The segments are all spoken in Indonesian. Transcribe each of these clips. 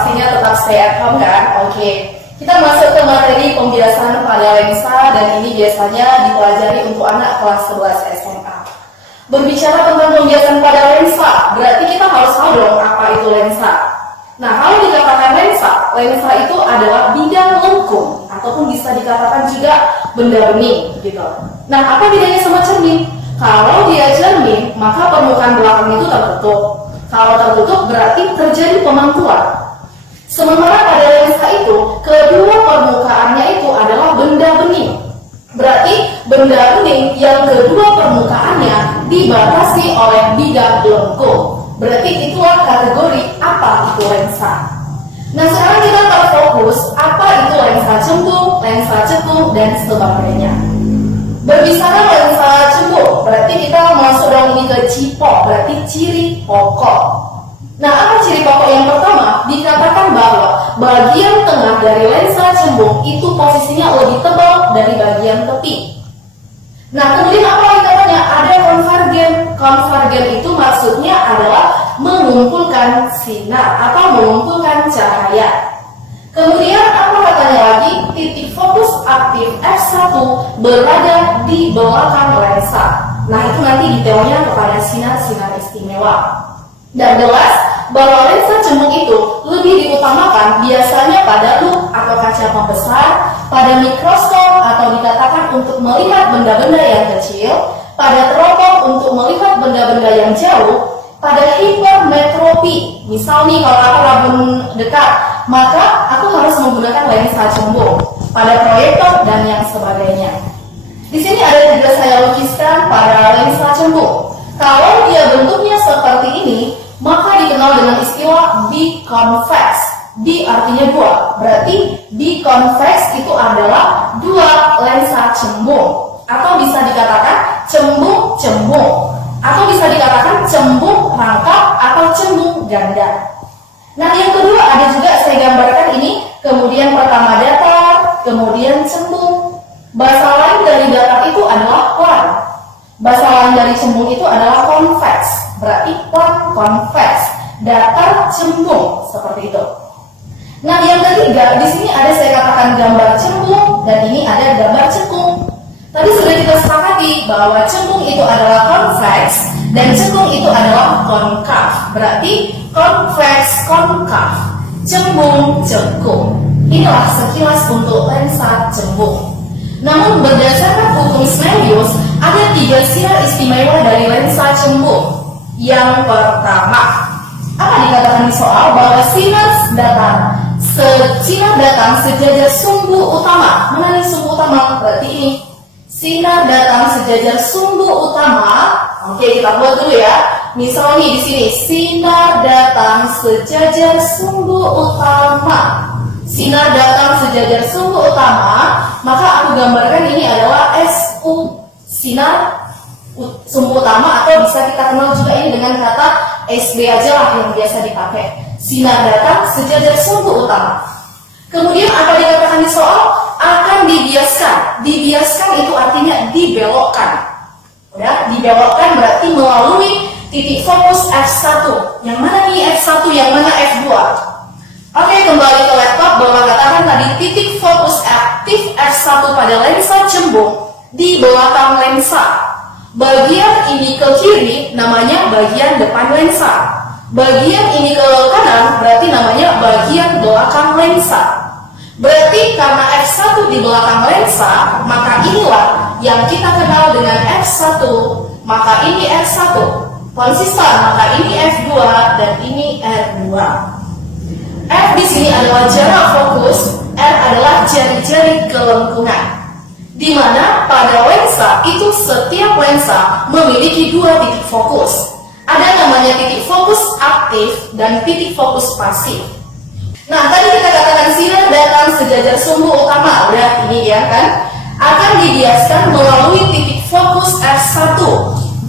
pastinya tetap stay at home kan? Oke. Kita masuk ke materi pembiasan pada lensa dan ini biasanya dipelajari untuk anak kelas 11 SMA. Berbicara tentang pembiasan pada lensa, berarti kita harus tahu dong apa itu lensa. Nah, kalau dikatakan lensa itu adalah bidang lengkung ataupun bisa dikatakan juga benda bening gitu. Nah, apa bedanya sama cermin? Kalau dia cermin, maka permukaan belakang itu tertutup. Kalau tertutup berarti terjadi pemantuan. Sementara pada lensa itu, kedua permukaannya itu adalah benda bening. Berarti benda bening yang kedua permukaannya dibatasi oleh bidang lengkung. Berarti itulah kategori apa itu lensa. Nah, sekarang kita terfokus apa itu lensa cembung, lensa cekung, dan sebagainya. Berbicara lensa cembung, berarti kita masuk dong ini ke cipok, berarti ciri pokok. Nah, apa ciri pokok yang pertama? Dikatakan bahwa bagian tengah dari lensa cembung itu posisinya lebih tebal dari bagian tepi. Nah, kemudian apa yang katanya? Ada konvergen. Konvergen itu maksudnya adalah mengumpulkan sinar atau mengumpulkan cahaya. Kemudian apa katanya lagi? Titik fokus aktif F1 berada di belakang lensa. Nah, itu nanti detailnya kepada sinar-sinar istimewa. Dan jelas bahwa lensa cembung itu lebih diutamakan biasanya pada loop atau kaca pembesar, pada mikroskop atau dikatakan untuk melihat benda-benda yang kecil, pada teropong untuk melihat benda-benda yang jauh, pada hipermetropi. Misal nih kalau aku rabun dekat, maka aku harus menggunakan lensa cembung. Pada proyektor dan yang sebagainya. Di sini ada juga saya lukiskan pada lensa cembung. Kalau dia bentuknya seperti ini, maka dikenal dengan istilah biconvex. Bi artinya dua, berarti biconvex itu adalah dua lensa cembung, atau bisa dikatakan cembung-cembung, atau bisa dikatakan cembung rangkap atau cembung ganda. Nah, yang kedua ada juga saya gambarkan ini, kemudian pertama datar, kemudian cembung. Bahasa lain dari datar itu adalah plan. Bahasa lain dari cembung itu adalah convex, berarti plan convex, datar cembung seperti itu. Nah, yang ketiga di sini ada saya katakan gambar cembung dan ini ada gambar cekung. Tadi sudah kita sepakati bahwa cembung itu adalah convex dan cekung itu adalah konkav, berarti convex konkav, cembung cekung. Inilah sekilas untuk lensa cembung. Namun berdasarkan hukum Snellius, ada 3 sinar istimewa dari lensa cembung. Yang pertama, apa dikatakan di soal? Bahwa sinar datang sejajar sumbu utama. Mana nih sumbu utama? Berarti ini. Sinar datang sejajar sumbu utama. Oke, kita buat dulu ya. Misalnya nih di sini, sinar datang sejajar sumbu utama. Sinar datang sejajar sumbu utama, maka aku gambarkan ini adalah SU, sinar sumbu utama, atau bisa kita kenal juga ini dengan kata SB aja lah yang biasa dipakai. Sinar datang sejajar sumbu utama. Kemudian apa dikatakan di soal? Akan dibiaskan. Dibiaskan itu artinya dibelokkan. Ya, dibelokkan berarti melalui titik fokus F1. Yang mana ini F1, yang mana F2? Oke, kembali ke laptop bahwa katakan tadi titik fokus aktif F1 pada lensa cembung di belakang lensa. Bagian ini ke kiri namanya bagian depan lensa. Bagian ini ke kanan berarti namanya bagian belakang lensa. Berarti karena F1 di belakang lensa, maka inilah yang kita kenal dengan F1. Maka ini F1 konsisten, maka ini F2 dan ini R2. F di sini adalah jarak fokus, R adalah jari-jari kelengkungan. Di mana pada lensa itu setiap lensa memiliki 2 titik fokus. Ada namanya titik fokus aktif dan titik fokus pasif. Nah, tadi kita katakan sinar datang sejajar sumbu utama, udah ini ya kan? Akan dibiaskan melalui titik fokus F1.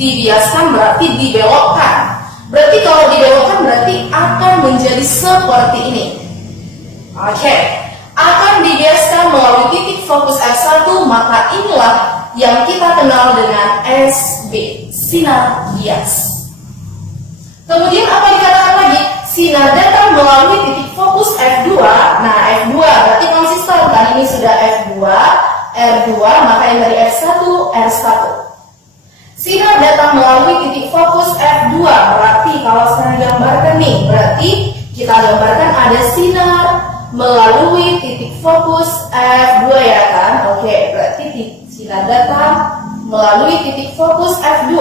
Dibiaskan berarti dibelokkan. Berarti kalau dibelokkan berarti akan menjadi seperti ini. Oke. Akan dibiaskan melalui titik fokus F1, maka inilah yang kita kenal dengan SB, sinar bias. Kemudian apa dikatakan lagi? Sinar datang melalui titik fokus F1, R1. Sinar datang melalui titik fokus F2. Berarti kalau saya gambarkan nih, berarti kita gambarkan ada sinar melalui titik fokus F2 ya kan? Oke, berarti sinar datang melalui titik fokus F2.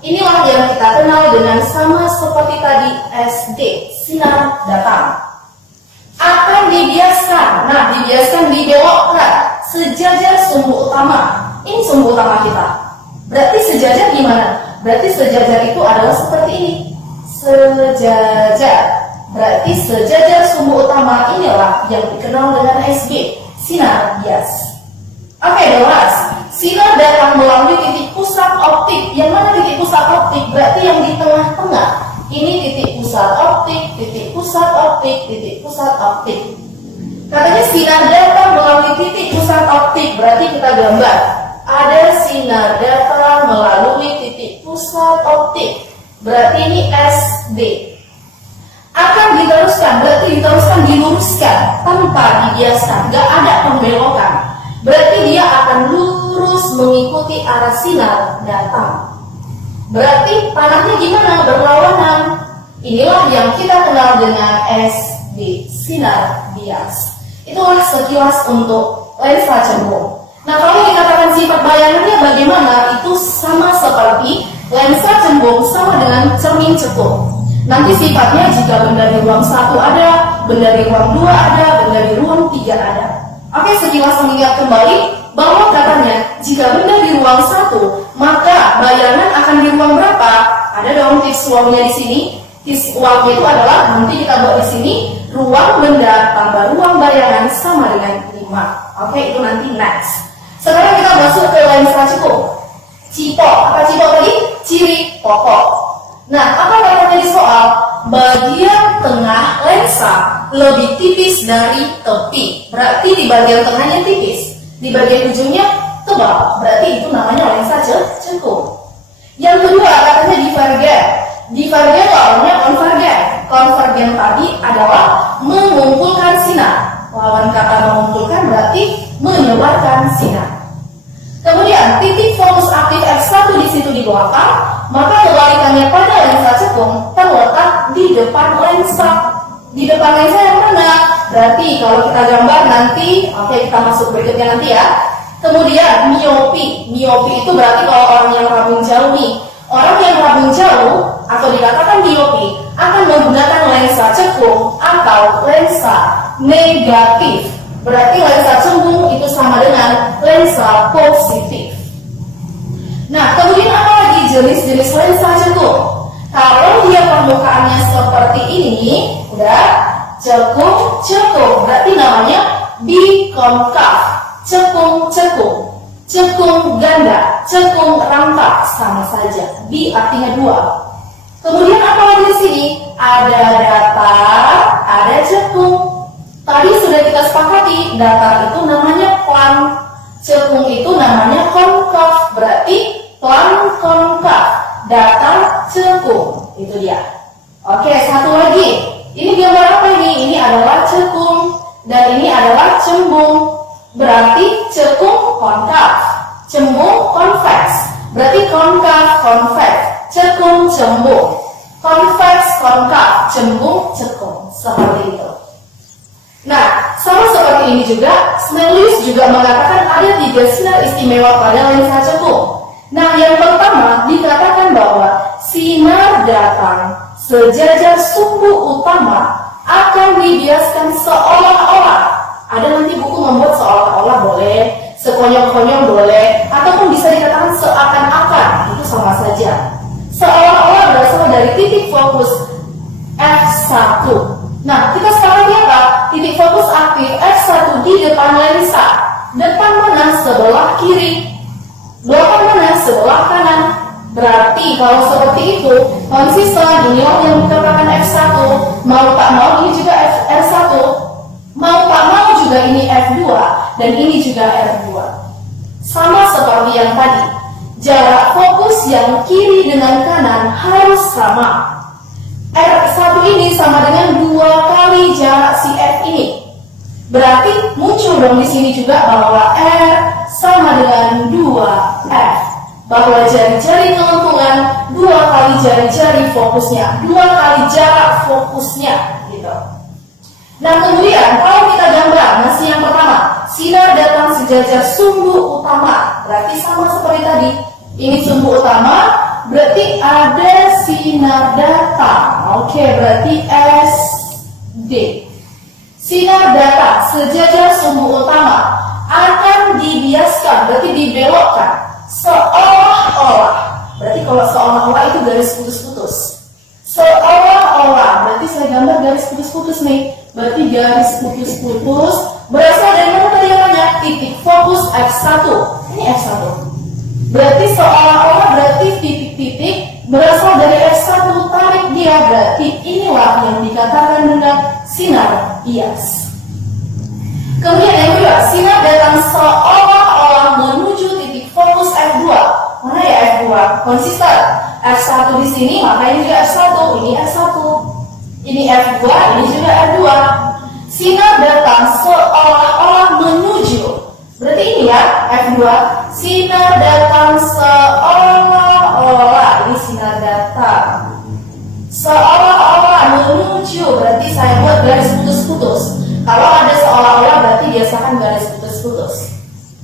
Inilah yang kita kenal dengan sama seperti tadi SD, sinar datang. Akan dibiaskan, nah dibiaskan dibelokkan sejajar sumbu utama. Ini sumbu utama kita. Berarti sejajar gimana? Berarti sejajar itu adalah seperti ini. Sejajar. Berarti sejajar sumbu utama inilah yang dikenal dengan SB, sinar bias. Oke, jelas. Sinar datang melalui titik pusat optik. Yang mana titik pusat optik? Berarti yang di tengah-tengah. Ini titik pusat optik, titik pusat optik, titik pusat optik. Katanya sinar datang melalui titik pusat optik. Berarti kita gambar. Ada sinar datang melalui titik pusat optik. Berarti ini SD. Akan diteruskan, berarti diteruskan diluruskan tanpa dibiaskan, gak ada pembelokan. Berarti dia akan lurus mengikuti arah sinar datang. Berarti panahnya gimana? Berlawanan. Inilah yang kita kenal dengan SB, sinar bias. Itulah sekilas untuk lensa cembung. Nah, kalau dikatakan sifat bayangannya bagaimana? Itu sama seperti lensa cembung sama dengan cermin cekung. Nanti sifatnya jika benda di ruang 1 ada, benda di ruang 2 ada, benda di ruang 3 ada. Oke, sekilas mengingat kembali bahwa katanya jika benda di ruang 1, maka bayangan akan di ruang berapa? Ada dong tips uangnya di sini. Tips uangnya itu adalah nanti kita buat di sini ruang benda tambah ruang bayangan sama dengan 5. Oke, itu nanti next. Sekarang kita masuk ke lensa cekung. Cipok, apa cipok tadi? Ciri pokok. Nah, apa katanya di soal? Bagian tengah lensa lebih tipis dari tepi. Berarti di bagian tengahnya tipis, di bagian ujungnya tebal. Berarti itu namanya lensa cekung. Yang kedua katanya divergen. Divergen lawannya konvergen. Konvergen tadi adalah mengumpulkan sinar. Lawan kata mengumpulkan berarti menyebarkan sinar. Kemudian titik fokus aktif F1 di situ di belakang, maka kebalikannya pada lensa cekung terletak di depan lensa. Di depan lensa yang mana? Berarti kalau kita gambar nanti, oke kita masuk berikutnya nanti ya. Kemudian miopi. Miopi itu berarti kalau orang yang rabun jauh nih. Orang yang rabun jauh atau dikatakan miopi akan menggunakan lensa cekung atau lensa negatif. Berarti lensa cembung itu sama dengan lensa positif. Nah, kemudian apa lagi jenis-jenis lensa cekung? Kalau dia permukaannya seperti ini, udah cekung, berarti namanya bikonkav, cekung, cekung ganda, cekung rangkap, sama saja. Bi artinya 2. Kemudian apa lagi di sini? Ada datar, ada cekung. Tadi sudah kita sepakati, datar itu namanya plan, cekung itu namanya konkav, berarti plan konkav, datar cekung, itu dia. Oke, satu lagi, ini gambar apa ini? Ini adalah cekung, dan ini adalah cembung, berarti cekung konkav, cembung konveks, berarti konkav konveks, cekung cembung, konveks konkav, cembung cekung, seperti itu. Nah, sama seperti ini juga, Snellius juga mengatakan ada 3 sinar istimewa pada lensa cekung. Nah, yang pertama dikatakan bahwa sinar datang sejajar sumbu utama akan dibiaskan seolah-olah. Ada nanti buku membuat seolah-olah boleh, sekonyong-konyong boleh, ataupun bisa dikatakan seakan-akan, itu sama saja. Seolah-olah berasal dari titik fokus F1. Nah, kita sekarang lihat apa? Titik fokus aktif F1 di depan lensa. Depan mana? Sebelah kiri. Belakang mana? Sebelah kanan. Berarti kalau seperti itu, konsisten inilah yang dikatakan F1. Mau tak mau ini juga R1. Mau tak mau juga ini F2. Dan ini juga R2. Sama seperti yang tadi. Jarak fokus yang kiri dengan kanan harus sama. R1 ini sama dengan 2 kali jarak si F ini. Berarti muncul dong di sini juga bahwa R sama dengan 2F. Bahwa jari-jari kelengkungan 2 kali jari-jari fokusnya, 2 kali jarak fokusnya gitu. Nah kemudian kalau kita gambar, masih yang pertama, sinar datang sejajar sumbu utama. Berarti sama seperti tadi. Ini sumbu utama, berarti ada sinar datang. Oke, berarti SD. Sinar datang sejajar sumbu utama akan dibiaskan, berarti dibelokkan seolah-olah. Berarti kalau seolah-olah itu garis putus-putus. Seolah-olah, berarti saya gambar garis putus-putus nih. Berarti garis putus-putus berasal dari mana tadi namanya? Titik fokus F1. Ini F1. Berarti seolah-olah berarti titik-titik berasal dari F1, tarik dia. Berarti inilah yang dikatakan dengan sinar bias. Kemudian yang kedua, sinar datang seolah-olah menuju titik fokus F2. Mana ya F2? Konsisten. F1 di sini, maka ini juga F1, ini F1. Ini F2, ini juga F2. Sinar datang seolah-olah menuju. Berarti ini ya, F2. Sinar datang seolah-olah. Ini sinar datang seolah-olah menuju. Berarti saya buat garis putus-putus. Kalau ada seolah-olah berarti biasakan garis putus-putus.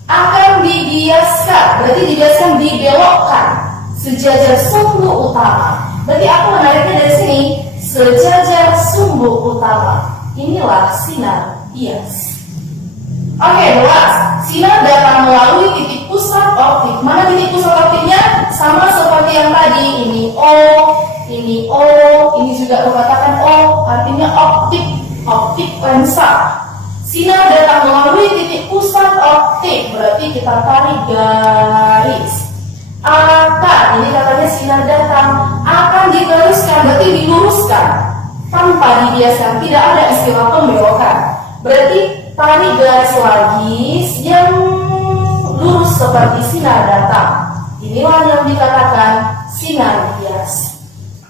Akan dibiaskan, berarti dibiaskan dibelokkan sejajar sumbu utama. Berarti aku menariknya dari sini, sejajar sumbu utama. Inilah sinar bias. Oke, jelas. Sinar datang melalui titik pusat optik. Mana titik pusat optiknya? Sama seperti yang tadi. Ini O, ini O, ini juga dikatakan O. Artinya optik. Optik lensa. Sinar datang melalui titik pusat optik, berarti kita tarik garis. Akan, ini katanya sinar datang akan digariskan, berarti diluruskan tanpa dibiaskan, tidak ada istilah pembelokan. Berarti tarik garis lagi yang lurus seperti sinar datang. Inilah yang dikatakan sinar bias.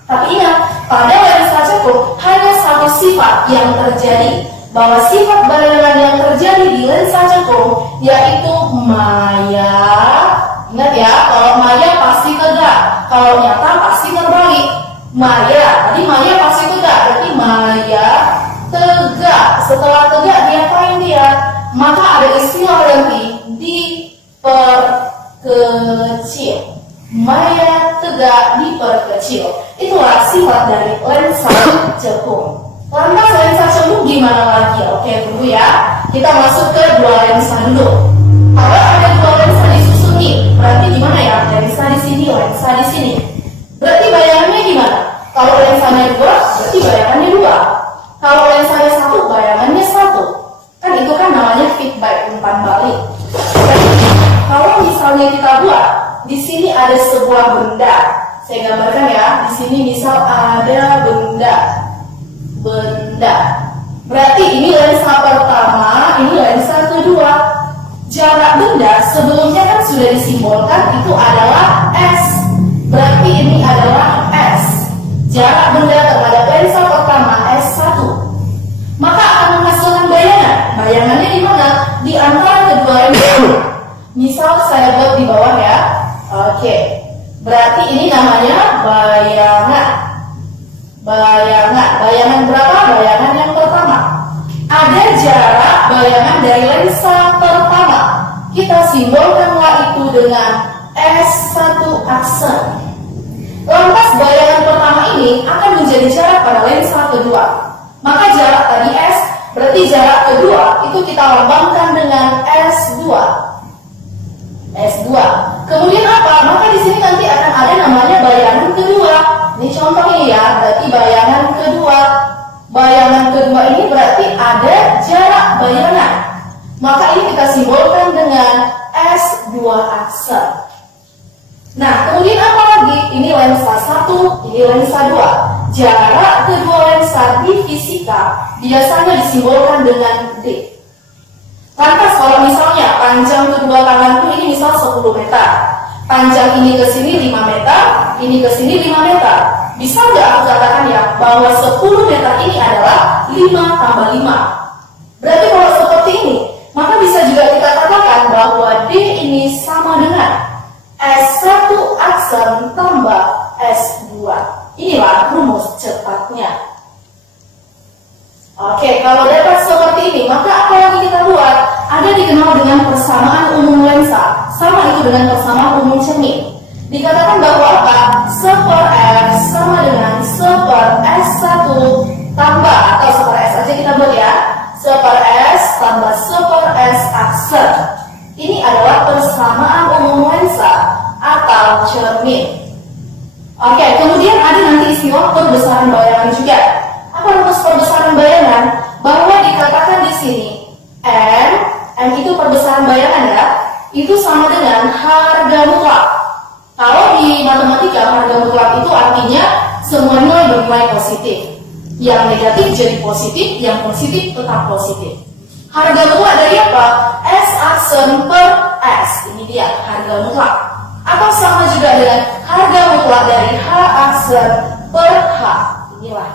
Tapi ingat, pada lensa cekung hanya satu sifat yang terjadi, bahwa sifat bayangan yang terjadi di lensa cekung yaitu maya. Ingat ya, kalau maya pasti tegak, kalau nyata pasti terbalik. Maya, tadi maya pasti tegak, berarti maya tegak. Setelah tegak diapain dia? Maka ada istilah nanti diperkecil. Maya tegak diperkecil. Itulah sifat dari lensa cekung. Lantas lensa cekung gimana lagi? Oke, tunggu ya. Kita masuk ke dua lensa dulu. Kalau ada dua lensa disusuni, berarti gimana ya? Lensa di sini, lensa di sini. Berarti bayangannya gimana? Kalau lensanya dua, berarti bayangannya dua. Kalau lensanya satu, bayangannya satu. Kan itu kan namanya feedback, umpan balik. Jadi, kalau misalnya kita buat di sini ada sebuah benda. Saya gambarkan ya. Di sini misal ada benda. Berarti ini lensa pertama, ini lensa kedua. Jarak benda sebelumnya kan sudah disimbolkan itu adalah S. Berarti ini adalah S. Jarak benda terhadap lensa pertama S1. Maka akan menghasilkan bayangan. Bayangannya di mana? Di antara kedua lensa. Misal saya buat di bawah ya. Oke. Berarti ini namanya bayangan. Bayangan berapa? Bayangan yang pertama. Ada jarak bayangan dari lensa pertama. Kita simbolkanlah itu dengan S1 aksen. Lantas bayangan pertama ini akan menjadi jarak pada lensa kedua. Maka jarak tadi S, berarti jarak kedua itu kita lambangkan dengan S2. S2. Kemudian apa? Maka di sini nanti akan ada namanya bayangan kedua. Ini contohnya ya, berarti bayangan kedua. Bayangan kedua ini berarti ada jarak bayangan. Maka ini kita simbolkan dengan S2 aksen. Nah, kemudian apa lagi? Ini lensa 1, ini lensa 2. Jarak kedua lensa di fisika biasanya disimbolkan dengan D. Lantas kalau misalnya panjang kedua tanganku ini misal 10 meter. Panjang ini ke sini 5 meter, ini ke sini 5 meter. Bisa nggak aku katakan ya bahwa 10 meter ini adalah 5 tambah 5? Berarti kalau seperti ini, maka bisa juga kita katakan bahwa D ini sama dengan S1 aksen tambah S2. Inilah rumus cepatnya. Oke, kalau dapat seperti ini, maka apa yang kita buat? Ada dikenal dengan persamaan umum lensa. Sama itu dengan persamaan umum cermin. Dikatakan bahwa apa? 1/F sama dengan 1/S1 tambah, atau 1/S aja kita buat ya, 1/S tambah 1/S aksen. Ini adalah persamaan umum lensa atau cermin. Oke, kemudian ada nanti istilah perbesaran bayangan juga. Apa rumus perbesaran bayangan? Bahwa dikatakan di sini M itu perbesaran bayangan ya, itu sama dengan harga mutlak. Kalau di matematika harga mutlak itu artinya semua nilai bernilai positif. Yang negatif jadi positif, yang positif tetap positif. Harga mutlak dari apa? S aksen per S. Ini dia harga mutlak. Atau sama juga dengan harga mutlak dari H aksen per H. Inilah.